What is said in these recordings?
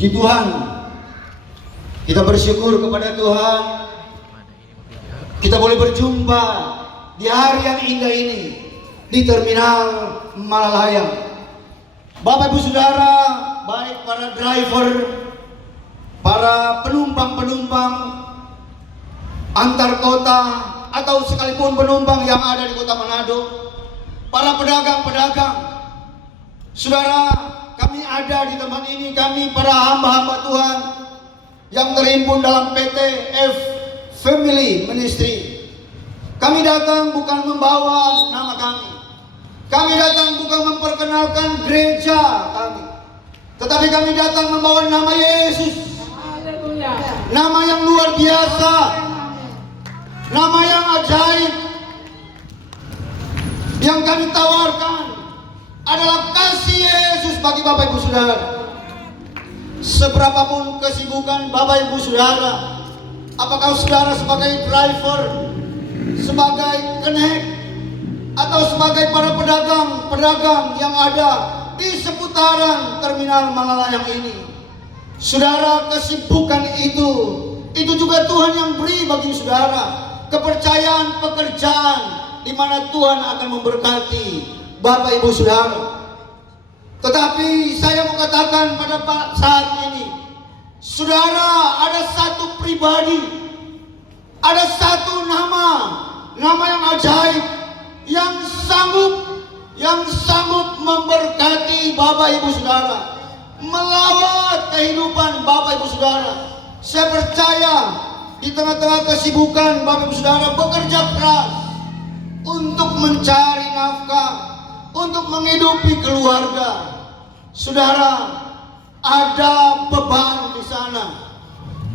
Puji Tuhan, kita bersyukur kepada Tuhan. Kita boleh berjumpa di hari yang indah ini di Terminal Malalayang. Bapak Ibu Saudara, baik para driver, para penumpang-penumpang antar kota atau sekalipun penumpang yang ada di Kota Manado, para pedagang-pedagang, saudara, kami ada di tempat ini, kami para hamba-hamba Tuhan yang terhimpun dalam PT F Family Ministry. Kami datang bukan membawa nama kami. Kami datang bukan memperkenalkan gereja kami, tetapi kami datang membawa nama Yesus. Nama yang luar biasa, nama yang ajaib. Yang kami tawarkan adalah kasih Yesus bagi Bapak Ibu Saudara. Seberapapun kesibukan Bapak Ibu Saudara, apakah saudara sebagai driver, sebagai kenek, atau sebagai para pedagang-pedagang yang ada di seputaran Terminal Malalayang ini, saudara, kesibukan itu juga Tuhan yang beri bagi saudara kepercayaan pekerjaan di mana Tuhan akan memberkati Bapak Ibu Saudara. Tetapi saya mau katakan pada saat ini, saudara, ada satu pribadi, ada satu nama yang ajaib, yang sanggup memberkati Bapak Ibu Saudara, melawat kehidupan Bapak Ibu Saudara. Saya percaya di tengah-tengah kesibukan Bapak Ibu Saudara bekerja keras untuk mencari nafkah, untuk menghidupi keluarga. Saudara, ada beban di sana.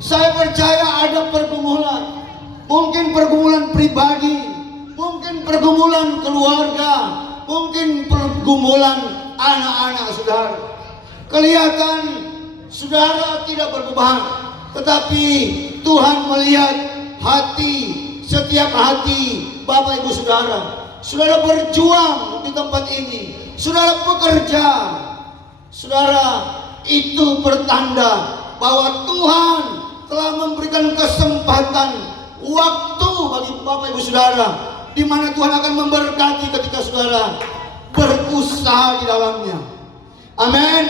Saya percaya ada pergumulan. Mungkin pergumulan pribadi, mungkin pergumulan keluarga, mungkin pergumulan anak-anak saudara. Kelihatan saudara tidak berbeban, tetapi Tuhan melihat hati, setiap hati Bapak Ibu Saudara. Saudara berjuang di tempat ini, saudara bekerja, saudara, itu pertanda bahwa Tuhan telah memberikan kesempatan, waktu bagi Bapak Ibu Saudara, di mana Tuhan akan memberkati ketika saudara berusaha di dalamnya. Amin.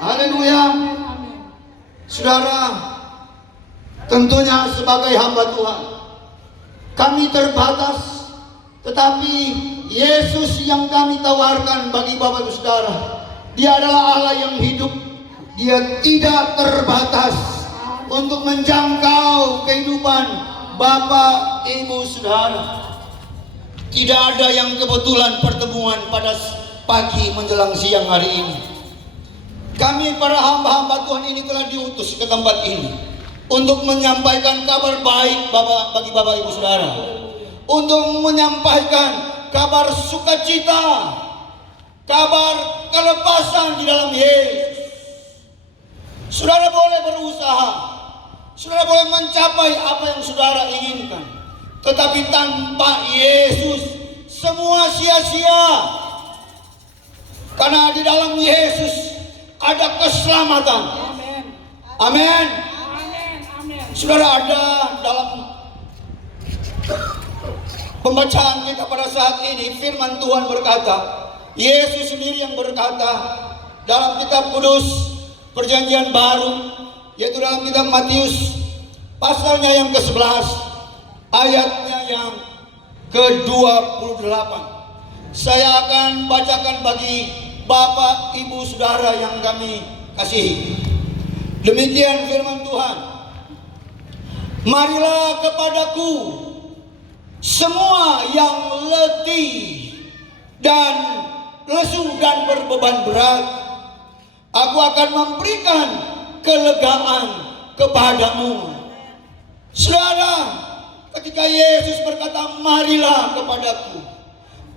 Haleluya. Saudara, tentunya sebagai hamba Tuhan, kami terbatas, tetapi Yesus yang kami tawarkan bagi Bapak Ibu Saudara, Dia adalah Allah yang hidup. Dia tidak terbatas untuk menjangkau kehidupan Bapak Ibu Saudara. Tidak ada yang kebetulan pertemuan pada pagi menjelang siang hari ini. Kami para hamba-hamba Tuhan ini telah diutus ke tempat ini untuk menyampaikan kabar baik bagi Bapak Ibu Saudara, untuk menyampaikan kabar sukacita, kabar kelepasan di dalam Yesus. Saudara boleh berusaha, saudara boleh mencapai apa yang saudara inginkan, tetapi tanpa Yesus semua sia-sia. Karena di dalam Yesus ada keselamatan. Amin. Saudara, ada dalam pembacaan kita pada saat ini, firman Tuhan berkata, Yesus sendiri yang berkata dalam kitab kudus Perjanjian Baru, yaitu dalam kitab Matius pasalnya yang ke-11 ayatnya yang ke-28. Saya akan bacakan bagi Bapak Ibu Saudara yang kami kasihi. Demikian firman Tuhan. Marilah kepadaku semua yang letih dan lesu dan berbeban berat, aku akan memberikan kelegaan kepadamu. Saudara, ketika Yesus berkata marilah kepadaku,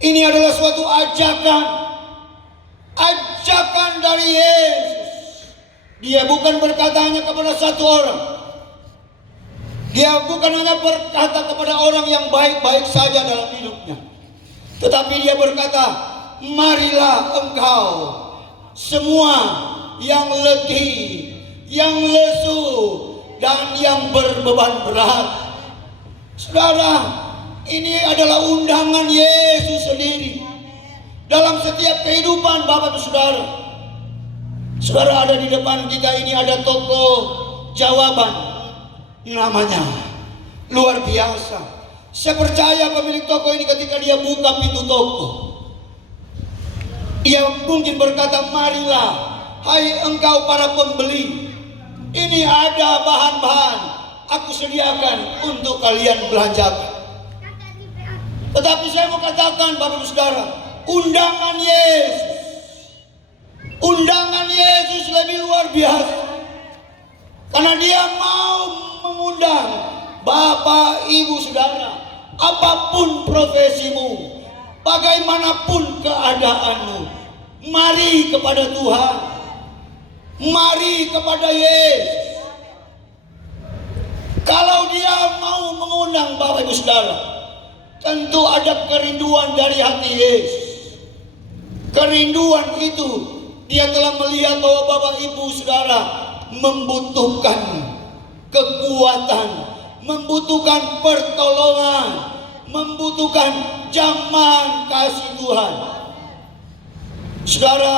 ini adalah suatu ajakan dari Yesus. Dia bukan berkata hanya kepada satu orang. Dia bukan hanya berkata kepada orang yang baik-baik saja dalam hidupnya, tetapi dia berkata, marilah engkau semua yang letih, yang lesu, dan yang berbeban berat. Saudara, ini adalah undangan Yesus sendiri dalam setiap kehidupan Bapak Ibu Saudara. Saudara, ada di depan kita ini ada toko jawaban, namanya luar biasa. Saya percaya pemilik toko ini ketika dia buka pintu toko, dia mungkin berkata, marilah hai engkau para pembeli, ini ada bahan-bahan aku sediakan untuk kalian belanjakan. Tetapi saya mau katakan Bapak Ibu Saudara, undangan Yesus lebih luar biasa. Karena dia mau mengundang Bapak Ibu Saudara, apapun profesimu, bagaimanapun keadaanmu, mari kepada Tuhan, mari kepada Yesus. Kalau dia mau mengundang Bapak Ibu Saudara, tentu ada kerinduan dari hati Yesus. Kerinduan itu dia telah melihat bahwa Bapak Ibu Saudara membutuhkan kekuatan, membutuhkan pertolongan, membutuhkan jamah kasih Tuhan. Saudara,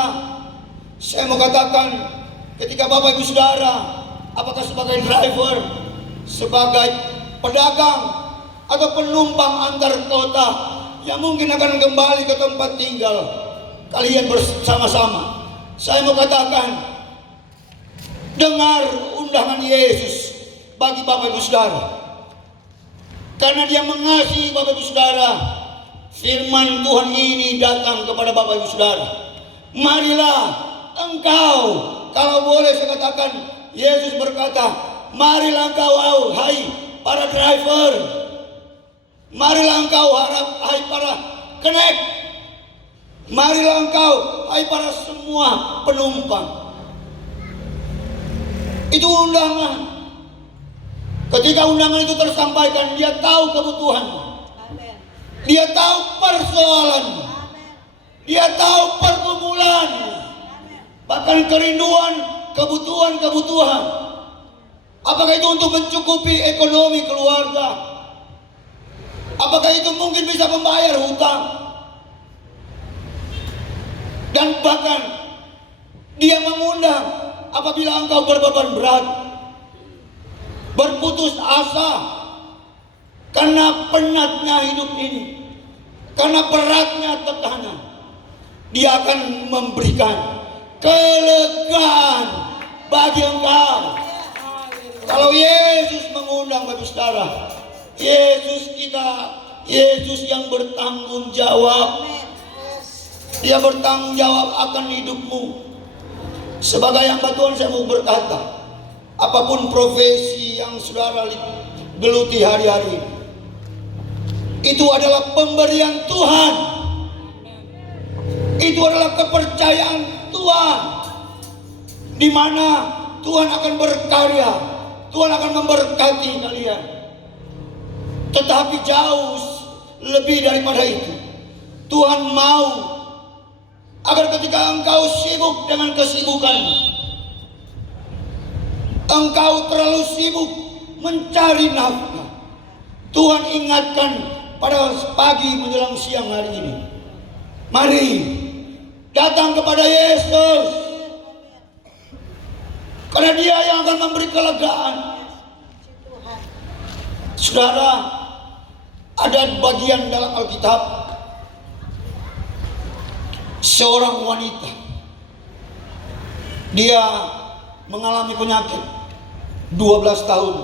saya mau katakan, ketika Bapak Ibu Saudara, apakah sebagai driver, sebagai pedagang, atau penumpang antar kota yang mungkin akan kembali ke tempat tinggal kalian bersama-sama, saya mau katakan, dengar undangan Yesus bagi Bapak Ibu Saudara. Karena dia mengasihi Bapak Ibu Saudara, firman Tuhan ini datang kepada Bapak Ibu Saudara. Marilah engkau, kalau boleh saya katakan, Yesus berkata, marilah engkau hai para driver, marilah engkau hai para connect, marilah engkau hai para semua penumpang. Itu undangan. Ketika undangan itu tersampaikan, dia tahu kebutuhan, dia tahu persoalan, dia tahu pergumulan, bahkan kerinduan, kebutuhan. Apakah itu untuk mencukupi ekonomi keluarga? Apakah itu mungkin bisa membayar hutang? Dan bahkan dia mengundang apabila engkau berbeban berat, berputus asa karena penatnya hidup ini, karena beratnya tekanan, dia akan memberikan kelegaan bagi engkau. Kalau Yesus mengundang Bapak Saudara, Yesus kita, Yesus yang bertanggung jawab. Dia bertanggung jawab akan hidupmu. Sebagai hamba Tuhan saya mau berkata, apapun profesi yang saudara geluti hari-hari, itu adalah pemberian Tuhan. Itu adalah kepercayaan Tuhan, di mana Tuhan akan berkarya, Tuhan akan memberkati kalian. Tetapi jauh lebih daripada itu, Tuhan mau agar ketika engkau sibuk dengan kesibukanmu, engkau terlalu sibuk mencari nafkah, Tuhan ingatkan pada pagi menjelang siang hari ini, mari datang kepada Yesus, karena Dia yang akan memberi kelegaan. Saudara, ada bagian dalam Alkitab, seorang wanita, dia mengalami penyakit 12 tahun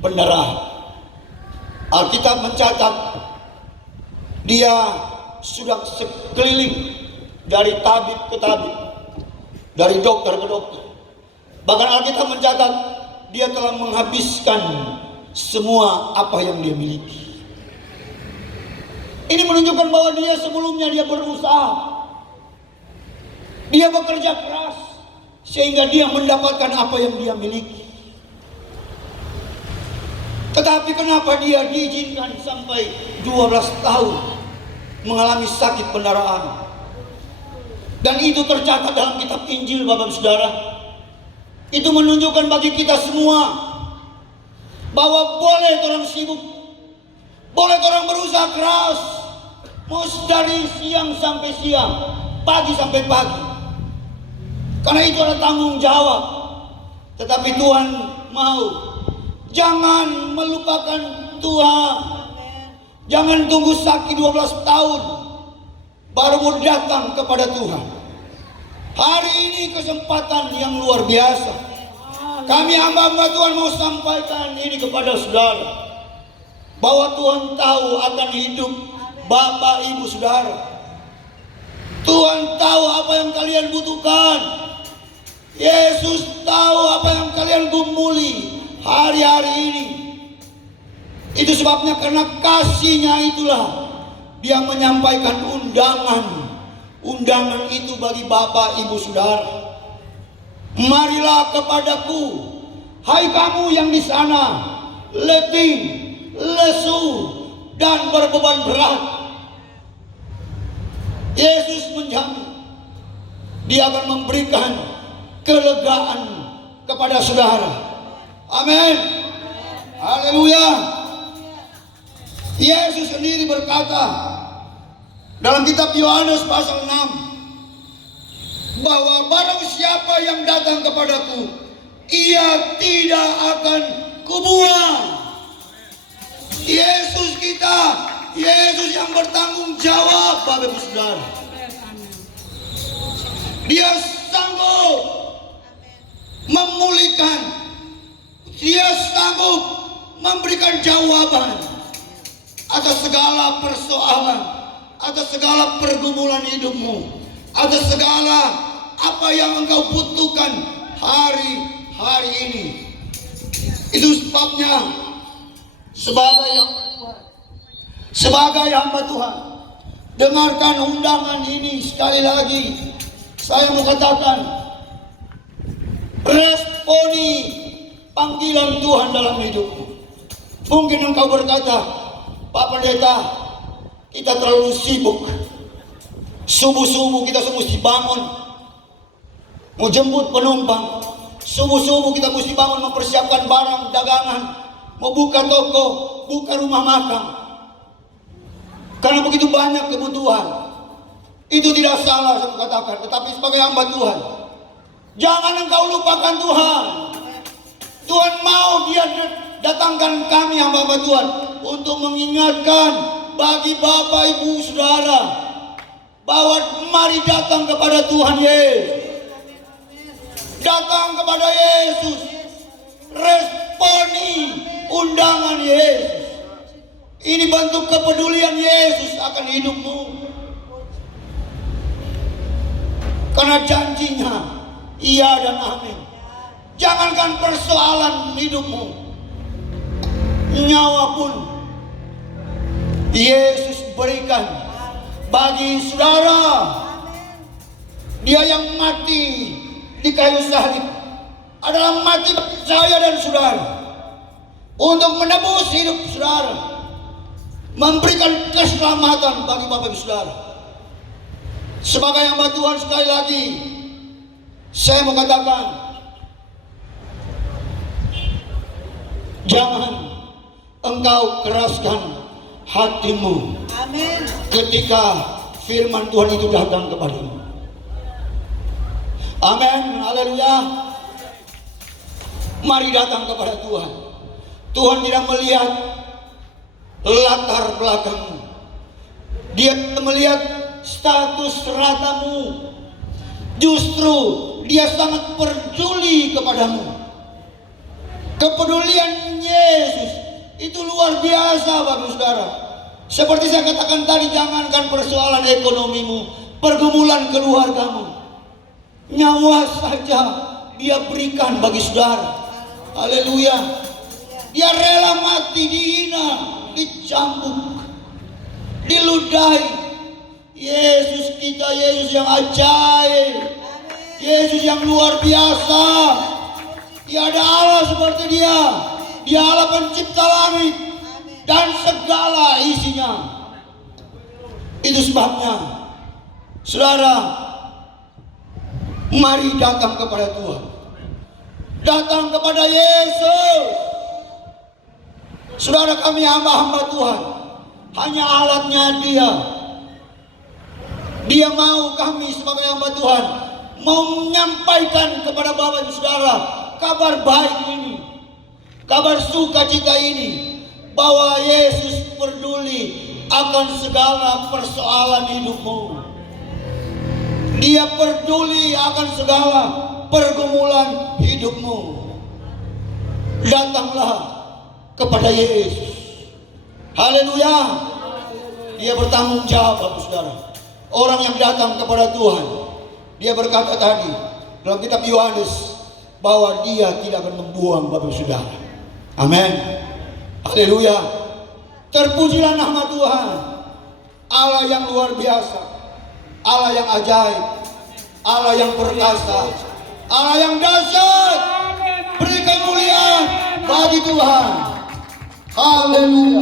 pendarahan. Alkitab mencatat dia sudah sekeliling dari tabib ke tabib, dari dokter ke dokter. Bahkan Alkitab mencatat dia telah menghabiskan semua apa yang dia miliki. Ini menunjukkan bahwa dia sebelumnya dia berusaha, dia bekerja keras sehingga dia mendapatkan apa yang dia miliki. Tetapi kenapa dia diizinkan sampai 12 tahun mengalami sakit pendarahan? Dan itu tercatat dalam kitab Injil, Bapak Saudara. Itu menunjukkan bagi kita semua bahwa boleh orang sibuk, boleh orang berusaha keras, mau dari siang sampai siang, pagi sampai pagi, karena itu adalah tanggung jawab. Tetapi Tuhan mau, jangan melupakan Tuhan. Jangan tunggu sakit 12 tahun baru mau datang kepada Tuhan. Hari ini kesempatan yang luar biasa. Kami hamba-hamba Tuhan mau sampaikan ini kepada saudara, bahwa Tuhan tahu akan hidup Bapak Ibu Saudara. Tuhan tahu apa yang kalian butuhkan. Yesus tahu apa yang kalian gumuli hari-hari ini. Itu sebabnya karena kasihnya itulah Dia menyampaikan undangan. Undangan itu bagi Bapak Ibu Saudara. Marilah kepadaku, hai kamu yang di sana letih, lesu, dan berbeban berat. Yesus menjamin Dia akan memberikan kelegaan kepada saudara. Amin. Haleluya. Yesus sendiri berkata dalam kitab Yohanes pasal 6 bahwa barang siapa yang datang kepadaku, ia tidak akan kubuang. Yesus kita, Yesus yang bertanggung jawab, Bapak Ibu Saudara. Dia sanggup memulihkan, Dia sanggup memberikan jawaban atas segala persoalan, atas segala pergumulan hidupmu, atas segala apa yang engkau butuhkan hari-hari ini. Itu sebabnya sebagai hamba Tuhan, dengarkan undangan ini sekali lagi. Saya mau katakan, responi panggilan Tuhan dalam hidupmu. Mungkin engkau berkata, Pak Pendeta, kita terlalu sibuk. Subuh-subuh kita mesti bangun, mau jemput penumpang. Subuh-subuh kita mesti bangun mempersiapkan barang dagangan, mau buka toko, buka rumah makan. Karena begitu banyak kebutuhan. Itu tidak salah saya katakan, tetapi sebagai hamba Tuhan, jangan engkau lupakan Tuhan. Tuhan mau Dia datangkan kami hamba-hamba Tuhan untuk mengingatkan bagi Bapak Ibu Saudara bahwa mari datang kepada Tuhan Yesus. Datang kepada Yesus. Responi undangan Yesus. Ini bentuk kepedulian Yesus akan hidupmu. Karena janjinya iya dan amin. Jangankan persoalan hidupmu, nyawa pun Yesus berikan bagi saudara. Dia yang mati di kayu salib adalah mati bagi saya dan saudara untuk menebus hidup saudara, memberikan keselamatan bagi Bapak Ibu Saudara. Sebagai hamba Tuhan, sekali lagi saya mau katakan, jangan engkau keraskan hatimu. Amin. Ketika firman Tuhan itu datang kepadamu. Amin. Haleluya. Mari datang kepada Tuhan. Tuhan tidak melihat latar belakangmu. Dia melihat status seratamu. Justru Dia sangat peduli kepadamu. Kepedulian Yesus itu luar biasa, Bapak Saudara. Seperti saya katakan tadi, jangankan persoalan ekonomimu, pergumulan keluargamu, nyawa saja Dia berikan bagi saudara. Haleluya. Dia rela mati, dihina, dicambuk, diludahi. Yesus kita, Yesus yang ajaib, Yesus yang luar biasa. Tiada Allah seperti Dia. Dia Allah pencipta langit dan segala isinya. Itu sebabnya, saudara, mari datang kepada Tuhan. datang kepada Yesus. Saudara, kami hamba-hamba Tuhan, hanya alatnya Dia. Dia mau kami sebagai hamba Tuhan mau menyampaikan kepada Bapak Ibu Saudara kabar baik ini, kabar sukacita ini, bahwa Yesus peduli akan segala persoalan hidupmu. Dia peduli akan segala pergumulan hidupmu. Datanglah kepada Yesus. Haleluya. Dia bertanggung jawab, Bapak Saudara. Orang yang datang kepada Tuhan, dia berkata tadi dalam kitab Yohanes bahwa dia tidak akan membuang, Bapak Saudara. Amin. Haleluya. Terpujilah nama Tuhan. Allah yang luar biasa, Allah yang ajaib, Allah yang perkasa, Allah yang dahsyat. Beri kemuliaan bagi Tuhan. Haleluya.